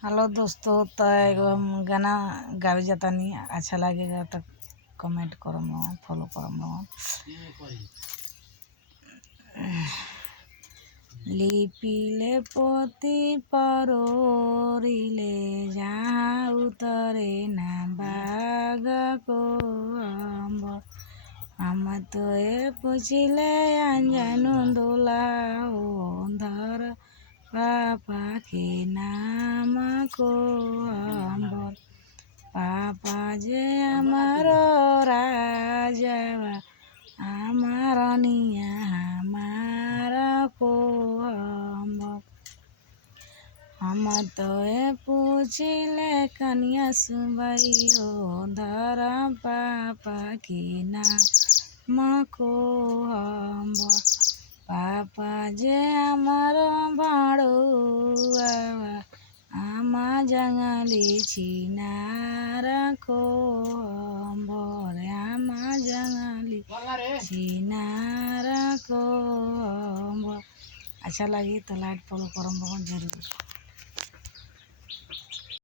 Hello दोस्तों, तो एगो हम गाना गावे जाता नहीं। अच्छा लगेगा तो कमेंट करो, फॉलो करो। लिपिले पोती परोरिले जहाँ उतरे ना बाग को अम्बर। हम तो ये पूछिले अंजनु दोला धर पापा के नाम को अम्बर। पापा जे हमारो राजावा हमारनिया हमारा को अम्बर। हम तो ये पूछिले कन्या सुबैयो धर पापा के नाम को अम्बर। पापा जे हमारो भाड़ुआ आमा जंगली छिनार को अम्बर। आमा जंगली छिनार को अम्बर। अच्छा लगी तो लाइक फॉलो करम बहुत जरूरी।